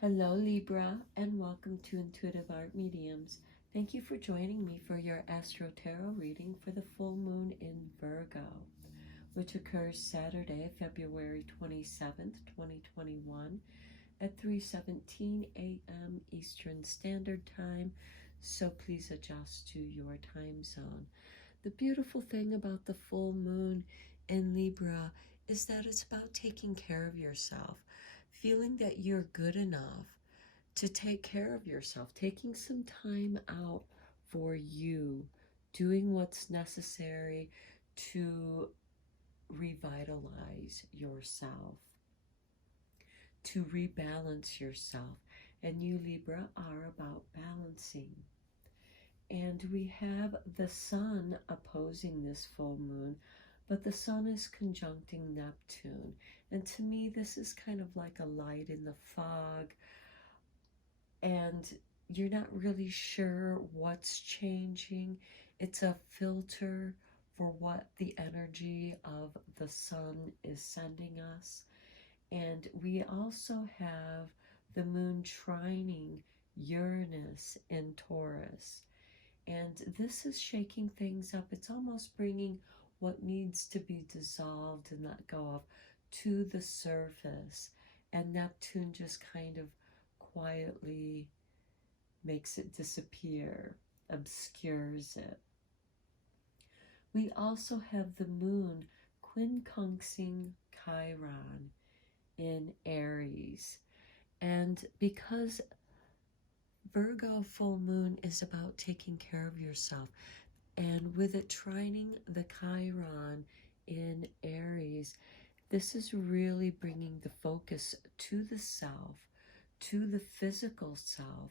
Hello Libra, and welcome to Intuitive Art Mediums. Thank you for joining me for your Astro-Tarot reading for the full moon in Virgo, which occurs Saturday, February 27th, 2021 at 3:17 a.m. Eastern Standard Time, so please adjust to your time zone. The beautiful thing about the full moon in Libra is that it's about taking care of yourself, feeling that you're good enough to take care of yourself, taking some time out for you, doing what's necessary to revitalize yourself, to rebalance yourself. And you, Libra, are about balancing. And we have the sun opposing this full moon, but the sun is conjuncting Neptune. And to me, this is kind of like a light in the fog, and you're not really sure what's changing. It's a filter for what the energy of the sun is sending us. And we also have the moon trining Uranus in Taurus. And this is shaking things up. It's almost bringing what needs to be dissolved and let go of to the surface. And Neptune just kind of quietly makes it disappear, obscures it. We also have the moon quincunxing Chiron in Aries. And because Virgo full moon is about taking care of yourself, and with it trining the Chiron in Aries, this is really bringing the focus to the self, to the physical self,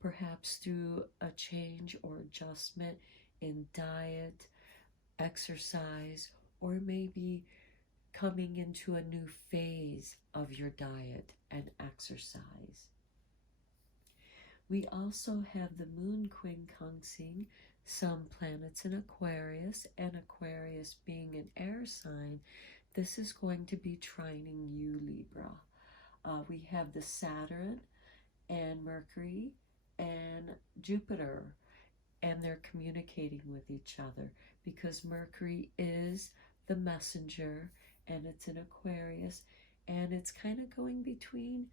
perhaps through a change or adjustment in diet, exercise, or maybe coming into a new phase of your diet and exercise. We also have the moon quincunxing some planets in Aquarius, and Aquarius being an air sign, this is going to be trining you, Libra. We have the Saturn and Mercury and Jupiter, and they're communicating with each other because Mercury is the messenger and it's in Aquarius, and it's kind of going between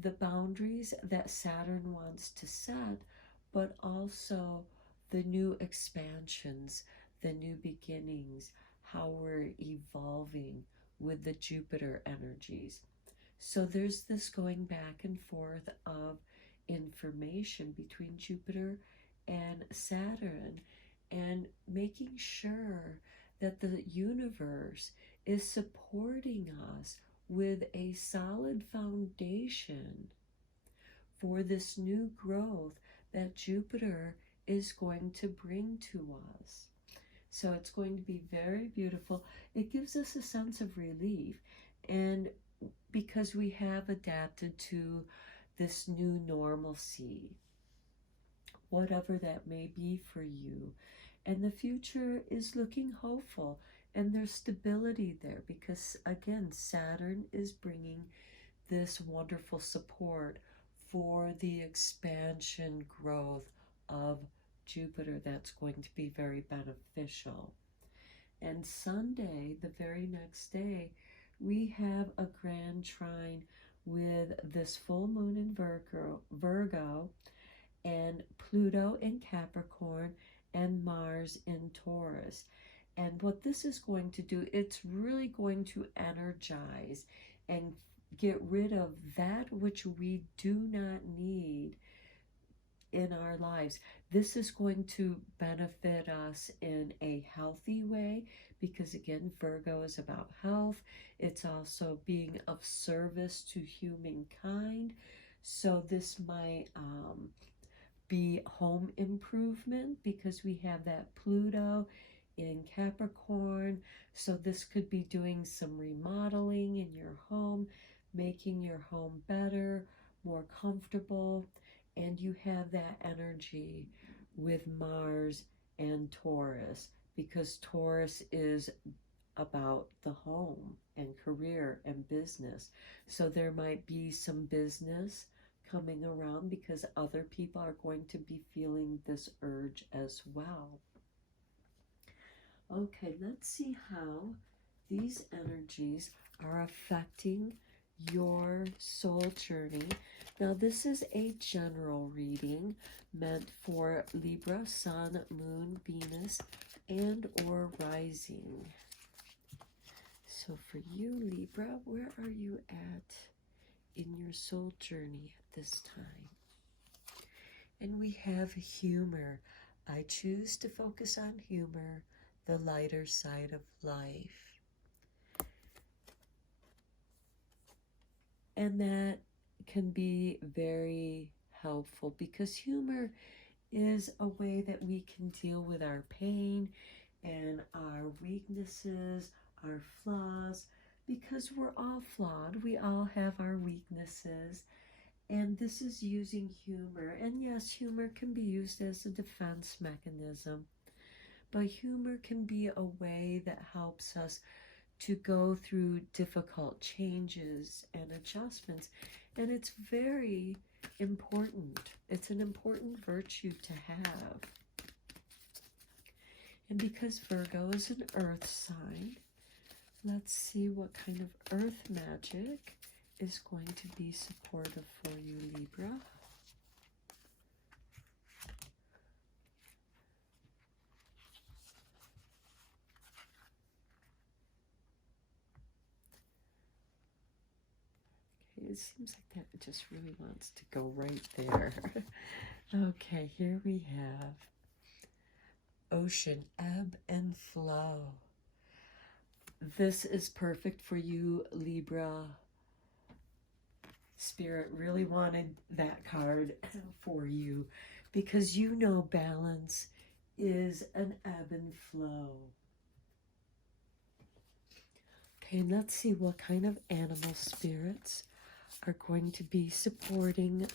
the boundaries that Saturn wants to set, but also the new expansions, the new beginnings, how we're evolving with the Jupiter energies. So there's this going back and forth of information between Jupiter and Saturn, and making sure that the universe is supporting us with a solid foundation for this new growth that Jupiter is going to bring to us. So it's going to be very beautiful. It gives us a sense of relief, and because we have adapted to this new normalcy, whatever that may be for you. And the future is looking hopeful, and there's stability there because, again, Saturn is bringing this wonderful support for the expansion growth of Jupiter that's going to be very beneficial. And Sunday, the very next day, we have a grand trine with this full moon in Virgo, and Pluto in Capricorn, and Mars in Taurus. And what this is going to do, it's really going to energize and get rid of that which we do not need in our lives. This is going to benefit us in a healthy way because, again, Virgo is about health. It's also being of service to humankind. So this might be home improvement because we have that Pluto in Capricorn. So this could be doing some remodeling in your home, making your home better, more comfortable. And you have that energy with Mars and Taurus because Taurus is about the home and career and business. So there might be some business coming around because other people are going to be feeling this urge as well. Okay, let's see how these energies are affecting your soul journey. Now, this is a general reading meant for Libra, Sun, Moon, Venus, and or rising. So for you, Libra, where are you at in your soul journey at this time? And we have humor. I choose to focus on humor, the lighter side of life. And that can be very helpful because humor is a way that we can deal with our pain and our weaknesses, our flaws, because we're all flawed. We all have our weaknesses. And this is using humor. And yes, humor can be used as a defense mechanism. But humor can be a way that helps us to go through difficult changes and adjustments. And it's very important. It's an important virtue to have. And because Virgo is an earth sign, let's see what kind of earth magic is going to be supportive for you, Libra. Okay, it seems like that just really wants to go right there. Okay, here we have ocean, ebb and flow. This is perfect for you, Libra. Spirit really wanted that card for you because you know balance is an ebb and flow. Okay, and let's see what kind of animal spirits are going to be supporting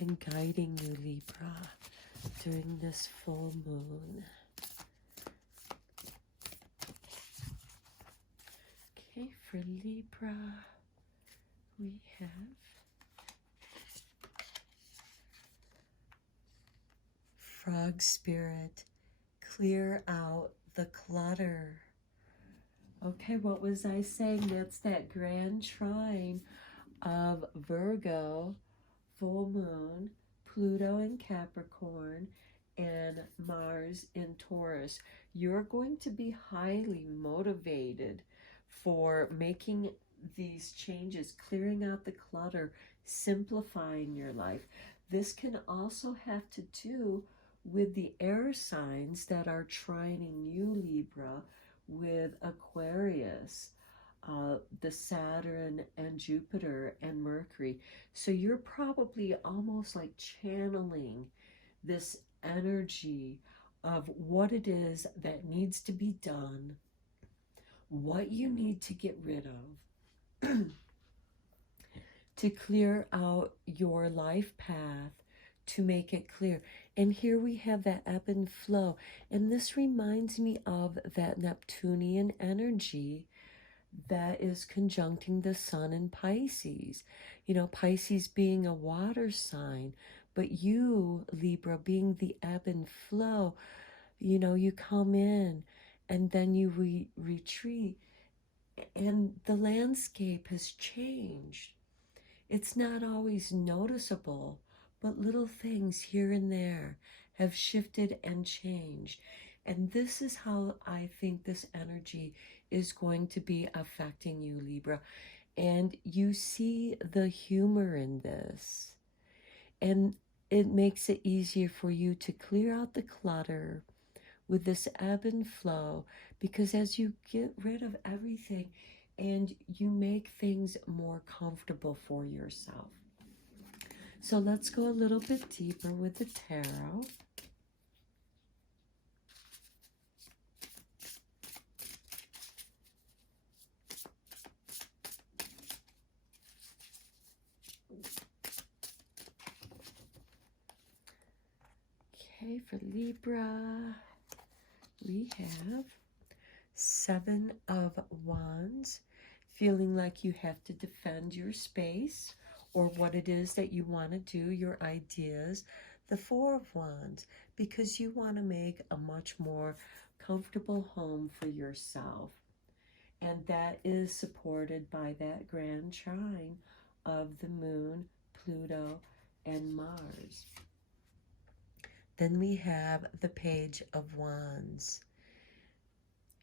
and guiding you, Libra, during this full moon. Okay, for Libra, we have Frog Spirit, clear out the clutter. Okay, what was I saying? That's that grand trine of Virgo, full moon, Pluto in Capricorn, and Mars in Taurus. You're going to be highly motivated for making these changes, clearing out the clutter, simplifying your life. This can also have to do with the air signs that are trining you, Libra, with Aquarius, the Saturn and Jupiter and Mercury. So you're probably almost like channeling this energy of what it is that needs to be done, what you need to get rid of to clear out your life path, to make it clear. And here we have that ebb and flow. And this reminds me of that Neptunian energy that is conjuncting the sun in Pisces. You know, Pisces being a water sign, but you, Libra, being the ebb and flow. You know, you come in and then you retreat, and the landscape has changed. It's not always noticeable, but little things here and there have shifted and changed. And this is how I think this energy is going to be affecting you, Libra. And you see the humor in this. And it makes it easier for you to clear out the clutter with this ebb and flow, because as you get rid of everything and you make things more comfortable for yourself. So let's go a little bit deeper with the tarot. Okay, for Libra, we have Seven of Wands, feeling like you have to defend your space or what it is that you want to do, your ideas. The Four of Wands, because you want to make a much more comfortable home for yourself. And that is supported by that grand trine of the moon, Pluto, and Mars. Then we have the Page of Wands.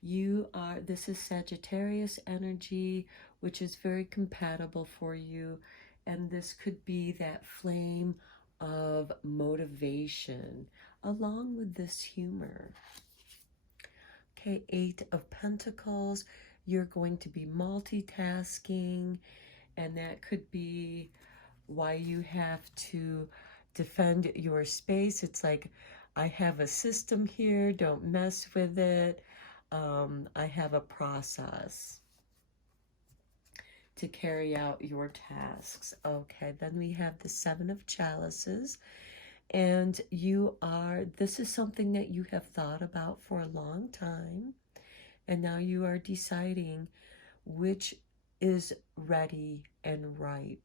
This is Sagittarius energy, which is very compatible for you. And this could be that flame of motivation, along with this humor. Okay, Eight of Pentacles. You're going to be multitasking, and that could be why you have to defend your space. It's like, I have a system here, don't mess with it. I have a process to carry out your tasks. Okay, then we have the Seven of Chalices. And this is something that you have thought about for a long time. And now you are deciding which is ready and ripe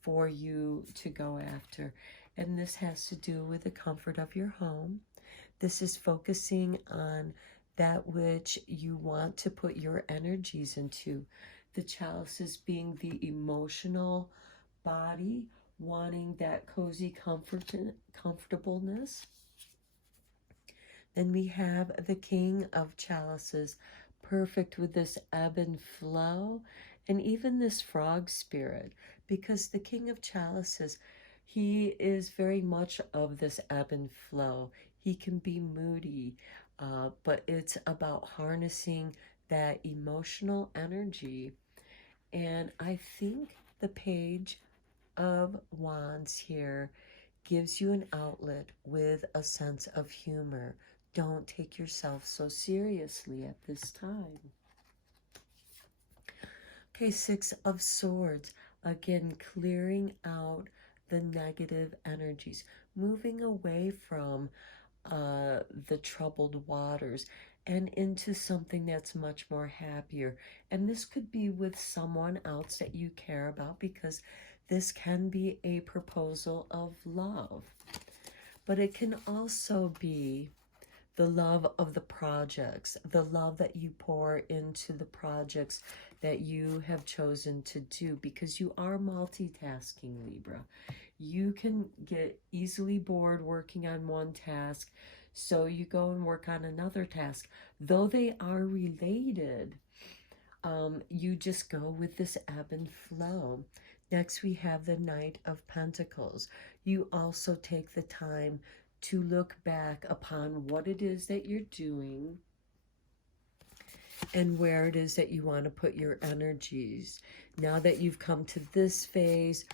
for you to go after. And this has to do with the comfort of your home. This is focusing on that which you want to put your energies into. The chalices being the emotional body, wanting that cozy comfortableness. Then we have the King of Chalices, perfect with this ebb and flow, and even this frog spirit, because the King of Chalices, he is very much of this ebb and flow. He can be moody, but it's about harnessing that emotional energy. And I think the Page of Wands here gives you an outlet with a sense of humor. Don't take yourself so seriously at this time. Okay, Six of Swords. Again, clearing out the negative energies, moving away from the troubled waters and into something that's much more happier. And this could be with someone else that you care about, because this can be a proposal of love. But it can also be the love of the projects, the love that you pour into the projects that you have chosen to do, because you are multitasking, Libra. You can get easily bored working on one task, so you go and work on another task. Though they are related, you just go with this ebb and flow. Next, we have the Knight of Pentacles. You also take the time to look back upon what it is that you're doing and where it is that you want to put your energies. Now that you've come to this phase,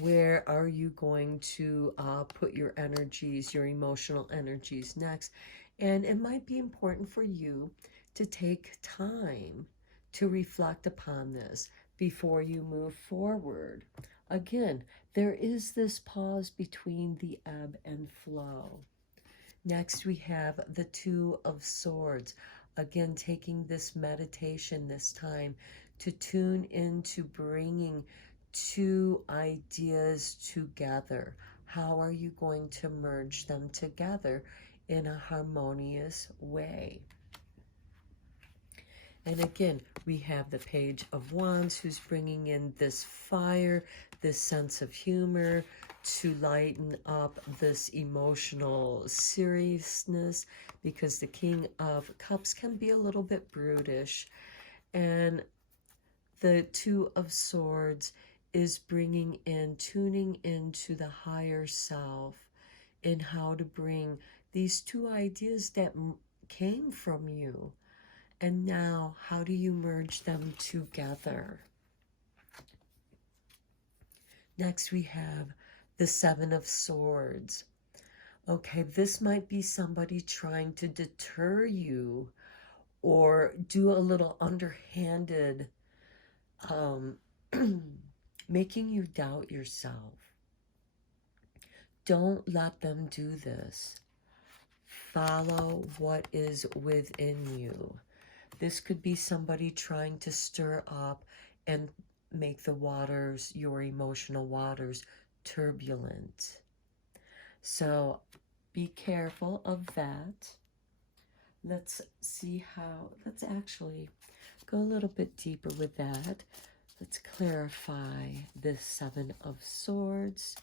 where are you going to put your energies, your emotional energies next? And it might be important for you to take time to reflect upon this before you move forward. Again, there is this pause between the ebb and flow. Next, we have the Two of Swords. Again, taking this meditation this time to tune into bringing two ideas together. How are you going to merge them together in a harmonious way? And again, we have the Page of Wands, who's bringing in this fire, this sense of humor to lighten up this emotional seriousness, because the King of Cups can be a little bit brutish. And the Two of Swords is bringing in, tuning into the higher self, and how to bring these two ideas that came from you. And now, how do you merge them together? Next, we have the Seven of Swords. Okay, this might be somebody trying to deter you or do a little underhanded, making you doubt yourself. Don't let them do this. Follow what is within you. This could be somebody trying to stir up and make the waters, your emotional waters, turbulent. So be careful of that. Let's see how, let's actually go a little bit deeper with that. Let's clarify the Seven of Swords.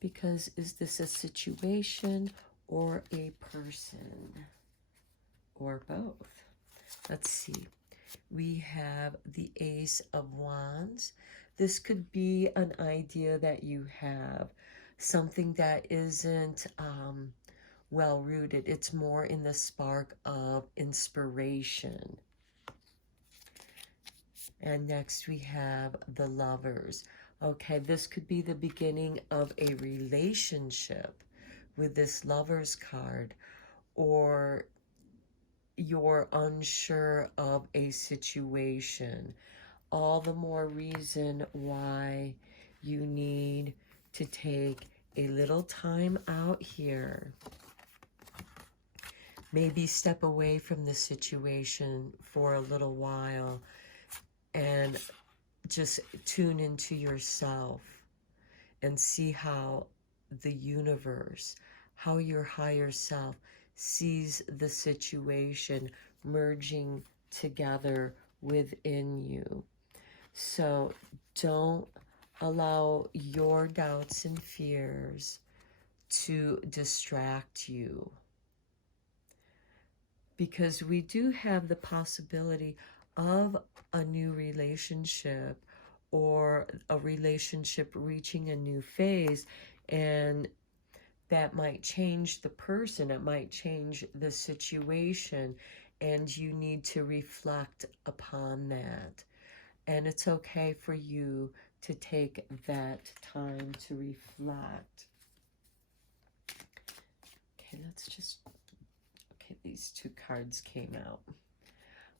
Because is this a situation or a person? Or both? Let's see. We have the Ace of Wands. This could be an idea that you have, something that isn't well-rooted. It's more in the spark of inspiration. And next we have the Lovers. Okay, this could be the beginning of a relationship with this Lovers card, or you're unsure of a situation. All the more reason why you need to take a little time out here. Maybe step away from the situation for a little while and just tune into yourself and see how the universe, how your higher self sees the situation merging together within you. So don't allow your doubts and fears to distract you, because we do have the possibility of a new relationship or a relationship reaching a new phase, and that might change the person, it might change the situation, and you need to reflect upon that. And it's okay for you to take that time to reflect. Okay, let's just, okay, these two cards came out.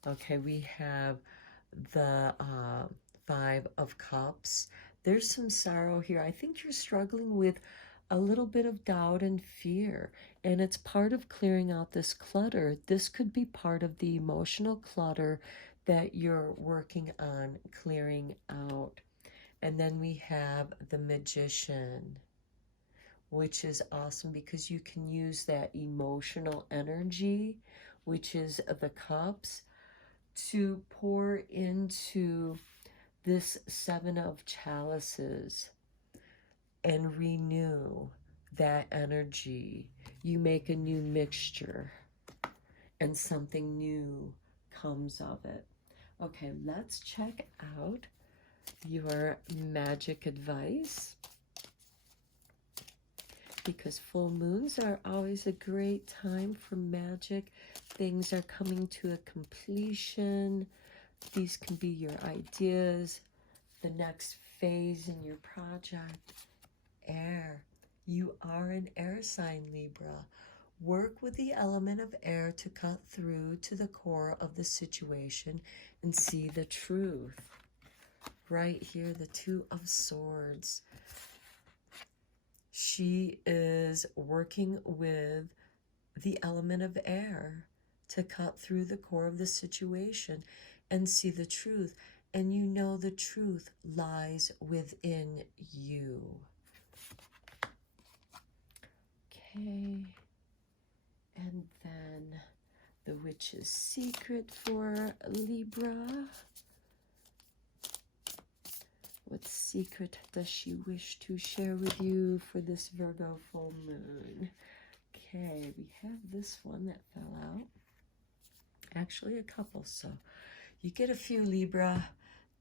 Okay, we have the Five of Cups. There's some sorrow here. I think you're struggling with a little bit of doubt and fear, and it's part of clearing out this clutter. This could be part of the emotional clutter that you're working on clearing out. And then we have the Magician, which is awesome because you can use that emotional energy, which is the cups, to pour into this Seven of Chalices and renew that energy. You make a new mixture and something new comes of it. Okay, let's check out your magic advice, because full moons are always a great time for magic. Things are coming to a completion. These can be your ideas, the next phase in your project. Air. You are an air sign, Libra. Work with the element of air to cut through to the core of the situation and see the truth. Right here, the Two of Swords. She is working with the element of air to cut through the core of the situation and see the truth. And you know the truth lies within you. Okay. And then the Witch's Secret for Libra. What secret does she wish to share with you for this Virgo full moon? Okay, we have this one that fell out. Actually, a couple, so you get a few, Libra.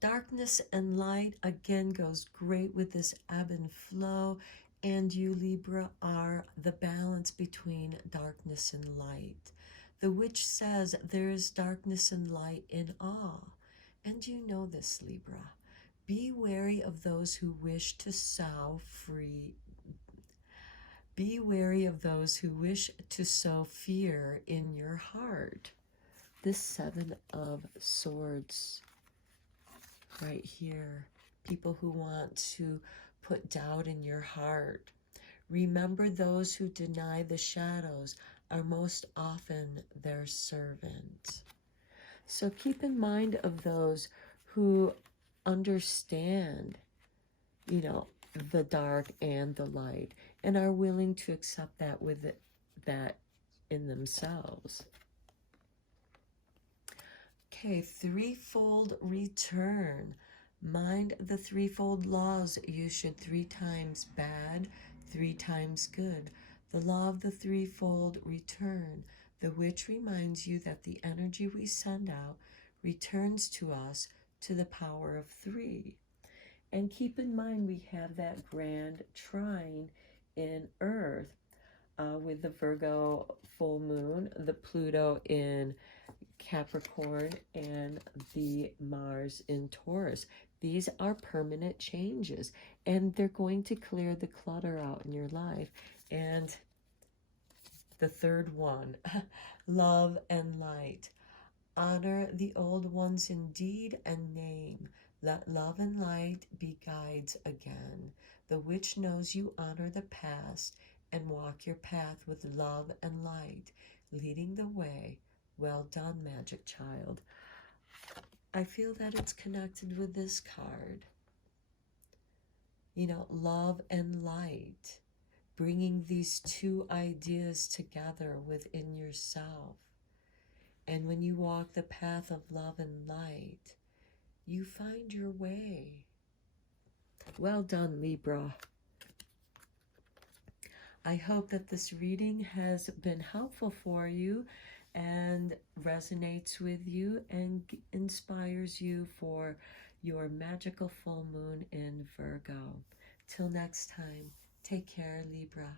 Darkness and light, again, goes great with this ebb and flow. And you, Libra, are the balance between darkness and light. The witch says there is darkness and light in all. And you know this, Libra. Be wary of those who wish to sow free. Be wary of those who wish to sow fear in your heart. This Seven of Swords right here. People who want to put doubt in your heart. Remember, those who deny the shadows are most often their servant. So keep in mind of those who understand, you know, the dark and the light, and are willing to accept that with that in themselves. Okay, threefold return. Mind the threefold laws. You should 3 times bad, 3 times good. The law of the threefold return, the which reminds you that the energy we send out returns to us to the power of 3. And keep in mind we have that grand trine in Earth with the Virgo full moon, the Pluto in Capricorn, and the Mars in Taurus. These are permanent changes, and they're going to clear the clutter out in your life. And the third one, love and light. Honor the old ones in deed and name. Let love and light be guides again. The which knows you honor the past and walk your path with love and light, leading the way. Well done, magic child. I feel that it's connected with this card. You know, love and light, bringing these two ideas together within yourself. And when you walk the path of love and light, you find your way. Well done, Libra. I hope that this reading has been helpful for you and resonates with you and inspires you for your magical full moon in Virgo. Till next time, take care, Libra.